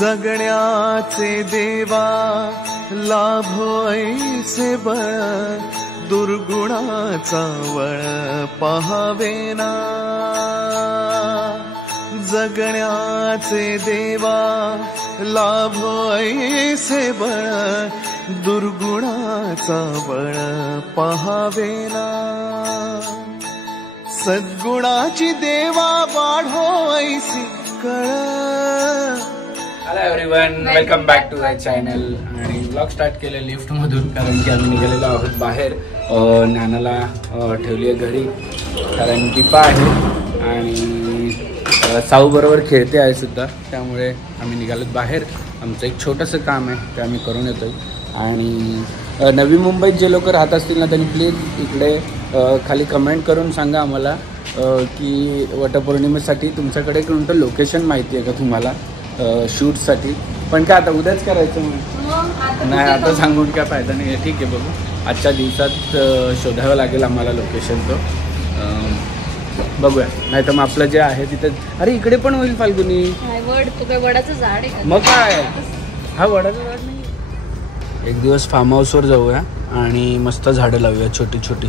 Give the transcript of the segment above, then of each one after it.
जगण्याचे देवा लाभो ऐसे बळ दुर्गुणाचा वळ पहावेना जगण्याचे देवा लाभो ऐसे बळ दुर्गुणाचा बळ पहावेना सद्गुणाची देवा वाढो ऐसी कळ. Hello everyone, welcome back to my channel. आणि ब्लॉग स्टार्ट केलं लिफ्ट मधून, कारण की आम्ही निघालेलो आहोत बाहेर. नानाला ठेवली आहे घरी, कारण दीपा आहे आणि साऊ बरोबर खेळते आहे सुद्धा. त्यामुळे आम्ही निघालोत बाहेर. आमचं एक छोटंसं काम आहे ते आम्ही करून येतोय. आणि नवी मुंबईत जे लोक राहत असतील ना, त्यांनी प्लीज इकडे खाली कमेंट करून सांगा आम्हाला की वटपौर्णिमेसाठी तुमच्याकडे कोणतं लोकेशन माहिती आहे का तुम्हाला शूटसाठी. पण काय आता उद्याच करायचं म्हणून नाही, आता सांगून काय फायदा नाही आहे. ठीक आहे, बघू आजच्या दिवसात शोधावं लागेल आम्हाला लोकेशन. तो बघूया, नाही तर मग आपलं जे आहे तिथे. अरे इकडे पण होईल फाल्गुनी. वडाचं झाड आहे. मग काय, हा वडाचं झाड नाही. एक दिवस फार्म हाऊसवर जाऊया आणि मस्त झाडं लावूया छोटी छोटी.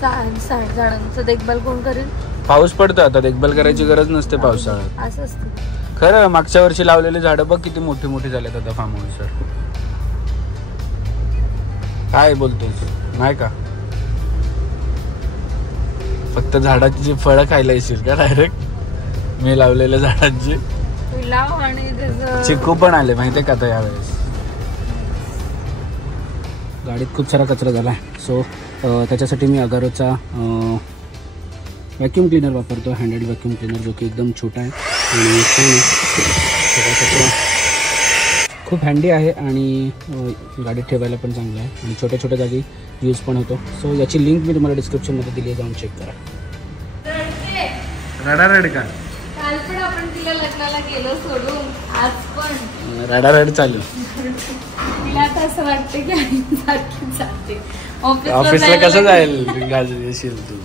झाडांचं देखभाल कोण करेल? पाऊस पडतो आता, देखभाल करायची गरज नसते पावसाळ्यात. असं असतं खरं. मागच्या वर्षी लावलेली झाडं बघ किती मोठी मोठी झालेत आता फार्म हाऊसवर. काय बोलतोस, नाही का? फक्त झाडाची जी फळं खायला येशील का डायरेक्ट? मी लावलेल्या झाडांची लाव. आणि चिकू पण आले माहितीये का आता यावेळेस. गाडीत खूप सारा कचरा झाला आहे, सो त्याच्यासाठी मी अगारोचा व्हॅक्यूम क्लीनर वापरतो, हँडहेल्ड व्हॅक्यूम क्लीनर, जो की एकदम छोटा आहे आणि सगळा कचरा खूप हँडी आहे आणि गाडीत ठेवायला पण चांगलं आहे आणि छोट्या छोट्या जागी यूज पण होतो. सो याची लिंक मी तुम्हाला डिस्क्रिप्शनमध्ये दिली आहे, जाऊन चेक करा. रडारड का? काल पण आपण तिला लग्नाला गेलो सोडून, आज पण रडारड चालू. तिला आता असं वाटतं की आई सारखी जाते ऑफिसला. कसं जाईल तू?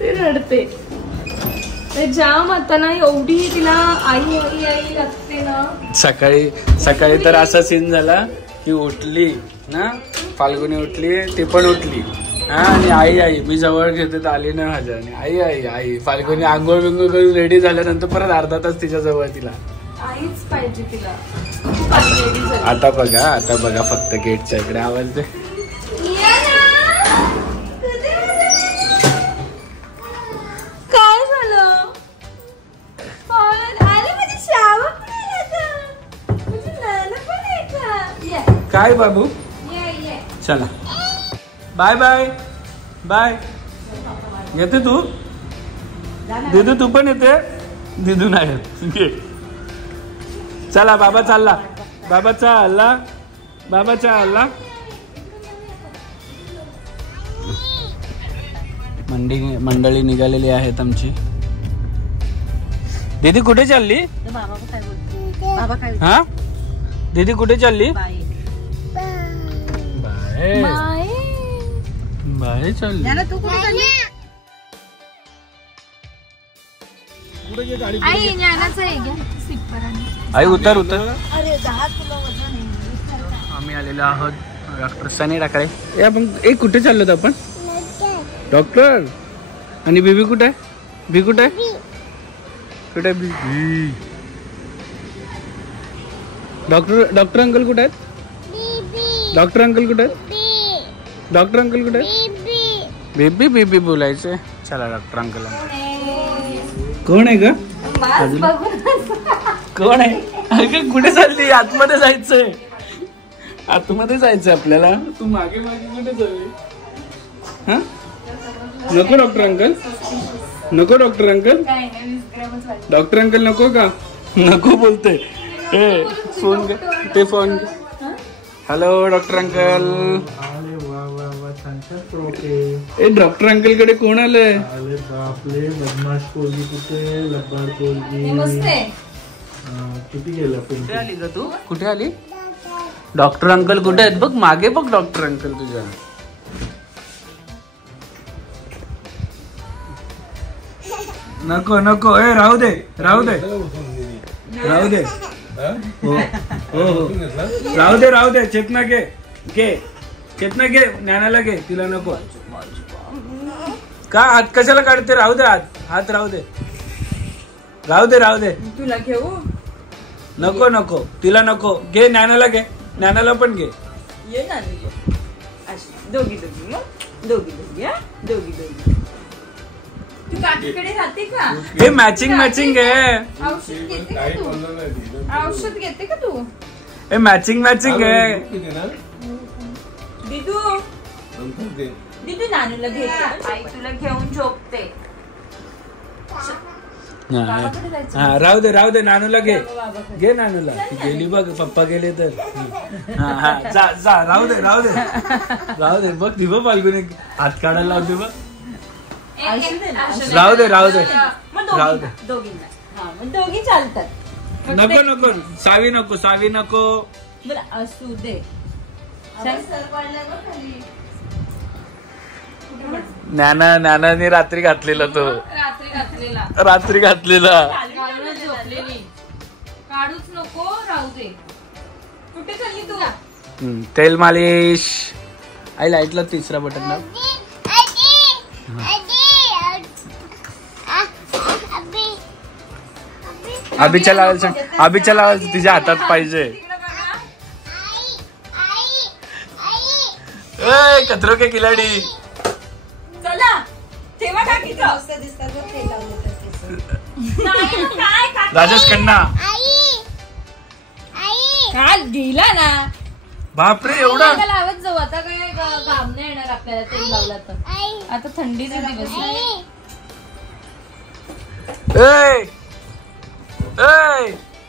रडते ते जाम. आता ना एवढी तिला आई आई आई लागते ना. सकाळी तर असा सीन झाला की उठली ना, फाल्गुनी उठली, ती पण उठली आणि आई आई मी जवळ घेते तर आली नाही माझ्या. आणि आई आई आई फाल्गुनी आंघोळ बिंघोळ करून रेडी झाल्यानंतर परत अर्धा तास तिच्या जवळ. तिला आईच पाहिजे तिला. आता बघा फक्त गेटच्या इकडे आवाज दे. काय झालं? काय बाबू, चला बाय बाय बाय. येते तू? दिदू तू पण येते? दिदू नाही. चला बाबा चालला, बाबा चालला. मंडळी निघालेली आहेत आमची. दीदी कुठे चालली? हा दीदी कुठे चालली? बाय चालली. आई उतर. आम्ही आलेलो आहोत डॉक्टर सनी टाकळे. आपण एक कुठे चाललो आपण? डॉक्टर. आणि बेबी कुठे आहे? बी कुठे आहे? कुठे बी? डॉक्टर अंकल कुठे आहेत? डॉक्टर अंकल कुठे आहेत? डॉक्टर अंकल कुठे आहेत? बेबी बोलायचं. चला डॉक्टर अंकल. कोण आहे का? कोण आहे? कुठे चालली? आतमध्ये जायचंय आपल्याला. तू मागे कुठे चालली? हा नको डॉक्टर अंकल, नको डॉक्टर अंकल. डॉक्टर अंकल नको का? नको बोलते. फोन. Hello doctor uncle. ए डॉक्टर अंकल कडे कोण आलंय? बापले बदमाश पोरगी. कुठे लबाड पोरगी? किती गेला? कुठे आली का तू? कुठे आली? डॉक्टर अंकल कुठे आहेत? बघ मागे बघ डॉक्टर अंकल तुझ्या. नको नको, ए राहू दे. राहू दे हो हो राहू दे चेतना घे चेतना घे ज्ञानाला घे तिला नको का हात कशाला काढते राहू दे हात राहू दे तुला घेऊ नको तिला नको घे ज्ञानाला पण घे ये ना दोघी तू काकीकडे राहते का हे मॅचिंग आहे औषध घेते का तू हे मॅचिंग आहे दीदू नानूला घेते आई तुला घेऊन झोपते हा राहू दे नानूला घे नानूला गेली बघ पप्पा गेले तर हा जा राहू दे बघ दिव फाल्गुनी हात काढायला लावते बघ राहू दे दोघी चालतात नको सावी नको मला असू दे ज्ञानाने रात्री घातलेला तो रात्री घातलेला काढूच नको राहू दे कुठे चालली तू तेल मालिश आई लाईटला तिसरा बटन दाब अभिच्या लावायचं तिच्या हातात पाहिजे कचरो के खिलाडी चला तेव्हा राजेश खन्ना काल गेला ना बापरे एवढा लावत जाऊ आता काय घाम नाही येणार आपल्याला तेल लावला तर आता थंडीचे दिवस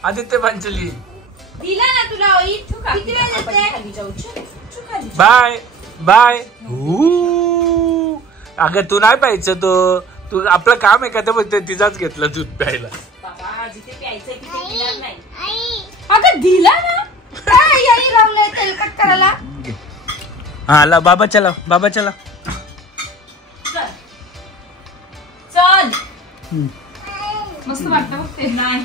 आदित्य पांचली दिला ना तुला किती वेळ बाय अगं तू नाही प्यायचं तू आपलं काम आहे का ते बोलते तिचाच घेतलं दूध प्यायला बाबा जिथे प्यायचंय तिथे दिला नाही अगं दिला ना काय याई लावलंय तेलकट करायला हा बाबा चला चल मस्त वाटतं बघ ते नाही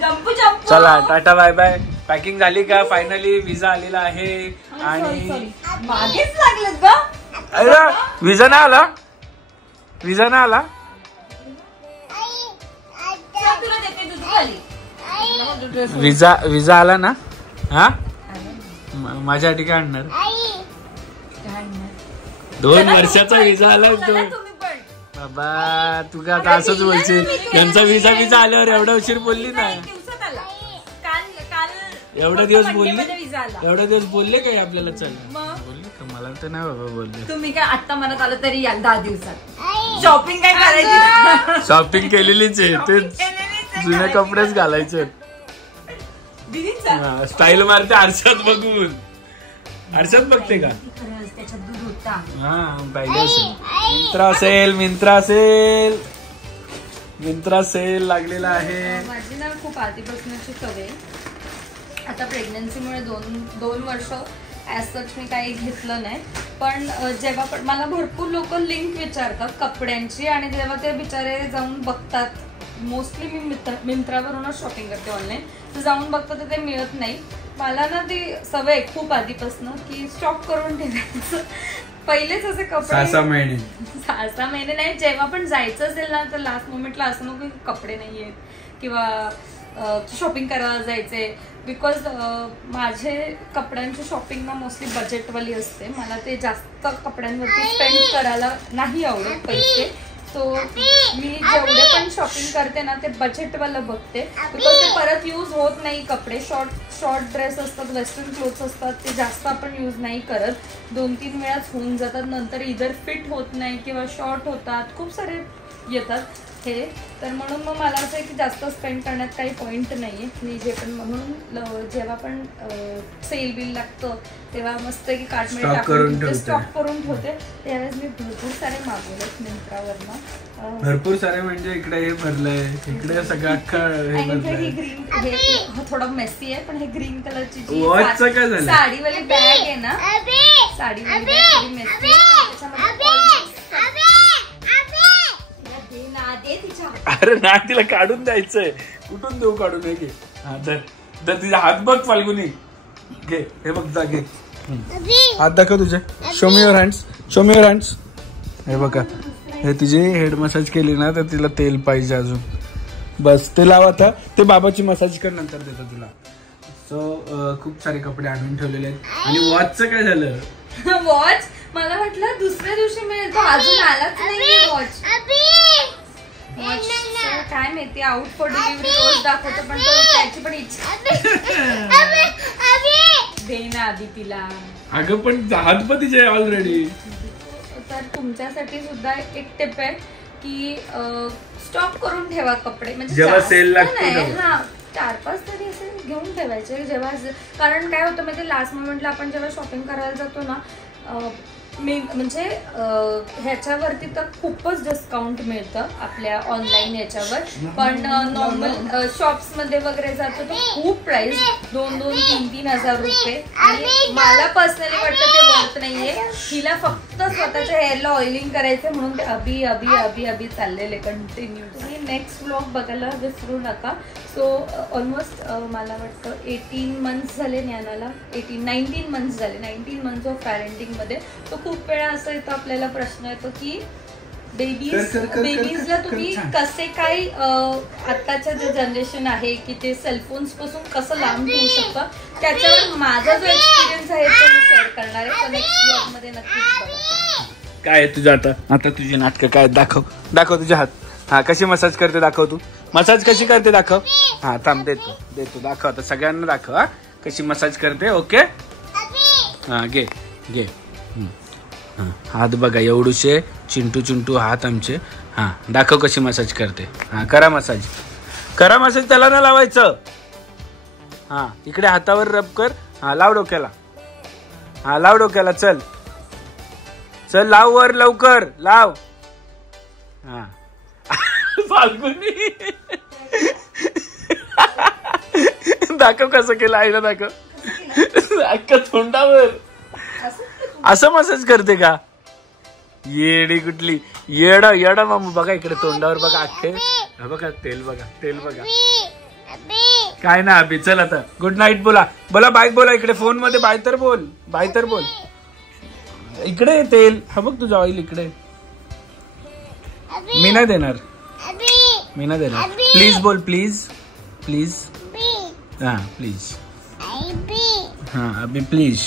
जंपू चला टाटा बाय बाय पॅकिंग झाली का फायनली विजा आलेला आहे आणि मागेच लागलेत का अरे विजा नाही आला तुला देते दूध खाली विजा आला ना हा माझ्यासाठी काय आणणार 2 वर्षाचा विजा आला तो बाबा तू का आता असंच बोलशील त्यांचा विजा आल्यावर एवढा उशीर बोलली ना एवढा दिवस बोलले काय आपल्याला चल बोलले का मला तर नाही बाबा बोलले तुम्ही काय आता मनात आलं तरी या 10 दिवसात शॉपिंग काय करायची शॉपिंग केलेलीच आहे ते जुने कपडेच घालायचे स्टाईल मारते आरशात बघून आरशात बघते का त्याच्यात दूध होता हा पाहिजे असेल मिंत्रा सेल लागलेला आहे माझी ना खूप आधीपासूनची सवय आता प्रेग्नन्सीमुळे 2 वर्ष ॲज सच मी काही घेतलं नाही पण जेव्हा पण मला भरपूर लोक लिंक विचारतात कपड्यांची आणि जेव्हा ते बिचारे जाऊन बघतात मोस्टली मी मिंत्रावरूनच शॉपिंग करते ऑनलाईन तर जाऊन बघतात तर ते मिळत नाही मला ना ती सवय खूप आधीपासून की स्टॉक करून ठेवायचं पहिलेच असे कपडे 6 महिने 6 महिने नाही जेव्हा पण जायचं असेल ना तर लास्ट मोमेंटला असं नको की कपडे नाही आहेत किंवा शॉपिंग करायला जायचे बिकॉज माझे कपड्यांची शॉपिंग ना मोस्टली बजेटवाली असते मला ते जास्त कपड्यांवरती स्पेंड करायला नाही आवडत पैसे सो मी जेवढे पण शॉपिंग करते ना ते बजेटवालं बघते बिकॉज ते परत यूज होत नाही कपडे शॉर्ट ड्रेस असतात वेस्टर्न क्लोथ्स असतात ते जास्त आपण यूज नाही करत 2-3 वेळाच होऊन जातात नंतर इधर फिट होत नाही किंवा शॉर्ट होतात खूप सारे येतात हे तर म्हणून मग मला असं आहे की जास्त स्पेंड करण्यात काही पॉईंट नाही आहे मी जे पण म्हणून जेव्हा पण सेल बिल लागतं तेव्हा मस्त की कार्टमध्ये टाकून स्टॉक करून ठेवते त्यावेळेस मी भरपूर सारे मागवलेत मिंत्रावरनं भरपूर सारे म्हणजे इकडे हे भरलंय इकडे सगळं हे ग्रीन हे थोडं मेसी आहे पण हे ग्रीन कलरची जी वॉचचं काय झालं साडीवाली बॅग आहे ना साडीवाली बॅग थोडी मेसी त्याच्यामध्ये अरे ना तिला काढून द्यायचंय कुठून देऊ काढून हे घे. हा तर तिचा हात बघ फाल्गुनी. घे हे बघ जा घे. हात दाखव तुझे. Show me your hands. Show me your hands. हे बघा हे तिची हेड मसाज केली ना तर तिला तेल पाहिजे अजून. बस ते लाव आता. ते बाबाची मसाज कर नंतर देतो तुला. सो खूप सारे कपडे आणून ठेवलेले आहेत. आणि वॉचचं काय झालं? वॉच मला वाटलं दुसऱ्या दिवशी मिळेल तो अजून आलाच नाही. वॉच काय माहिती आउट फॉर डिलिव्हरी रोज दाखवतो पण त्याची पण इच्छा दे ना आधी तिला. अगं पण हातपतीचे आहे ऑलरेडी. तर तुमच्यासाठी सुद्धा एक टिप आहे की स्टॉक करून ठेवा कपडे. म्हणजे जेव्हा सेल लागतो हा 4-5 तरी असे घेऊन ठेवायचे. जेव्हा कारण काय होतं माहिती लास्ट मोमेंटला आपण जेव्हा शॉपिंग करायला जातो ना म्हणजे ह्याच्यावरती तर खूपच डिस्काउंट मिळतं आपल्या ऑनलाईन याच्यावर. पण नॉर्मल शॉप्स मध्ये वगैरे जातो तर खूप प्राइस 2,000-3,000 हजार रुपये. आणि मला पर्सनली वाटतं ते वर्थ नाहीये. हिला फक्त स्वतःच्या हेअरला ऑइलिंग करायचं म्हणून ते अभी अभी अभी अभी चाललेले कंटिन्यू. तुम्ही नेक्स्ट व्लॉग बघायला विसरू नका. सो ऑलमोस्ट मला वाटतं 18 मंथ्स झाले ज्ञानाला. 19 मंथ्स झाले. 19 मंथ्स ऑफ पॅरेंटिंग मध्ये. तो खूप वेळा असं येतो आपल्याला प्रश्न येतो की बेबीजला तुम्ही कसे काय आताचं जे जनरेशन आहे की ते सेलफोन्स पासून कसं लांब ठेवू शकता त्याच्यावर माझा जो एक्सपिरियन्स आहे तो मी शेअर करणार आहे. नेक्स्ट ब्लॉग मध्ये नक्कीच बघा. काय आहे तुझं आता तुझी नाटकं काय? दाखव तुझे हात. हा कशी मसाज करते दाखव. तू मसाज कशी करते दाखव. हा थांब देतो दाखव. आता सगळ्यांना दाखव हा कशी मसाज करते. ओके हा घे हात बघा एवढूशे चिंटू हात आमचे. हा दाखव कशी मसाज करते. हा करा मसाज त्याला ना लावायचं. हा इकडे हातावर रब कर. हा लाव डोक्याला. चल लाव वर लवकर लाव. हा फाल्गुनी दाखव कसं केलं. आईला दाखव तोंडावर. असं मसाज करते का? येडी कुठली. येडा मामू बघा इकडे तोंडावर बघा अख्खे. बघा तेल बघा. काय ना अभि चल आता गुड नाईट बोला बाय बोला. इकडे फोन मध्ये बाय तर बोल. इकडे तेल. हा बघ तुझं ऑइल इकडे. मी नाही देणार. प्लीज बोल प्लीज. हा प्लीज. हा अभि प्लीज.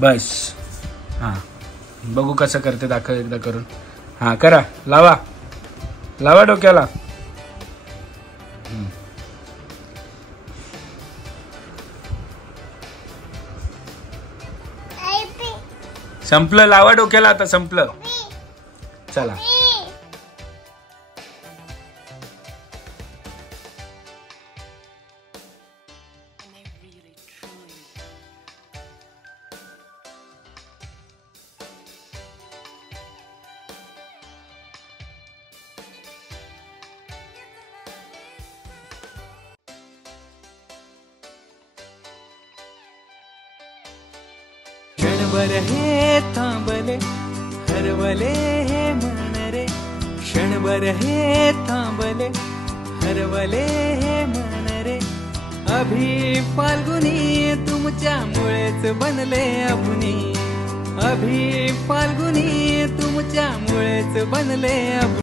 बस. हा बघू कसं करते दाखव एकदा करून. हा करा लावा डोक्याला. संपलं. लावा डोक्याला आता संपलं. चला क्षणभर हे थांबले हरवले हे मन रे. क्षणभर हे थांबले हरवले हे मन रे. अभि फाल्गुनी तुमच्यामुळेच बनले अभुनी. अभि फाल्गुनी तुमच्यामुळेच बनले अभुनी.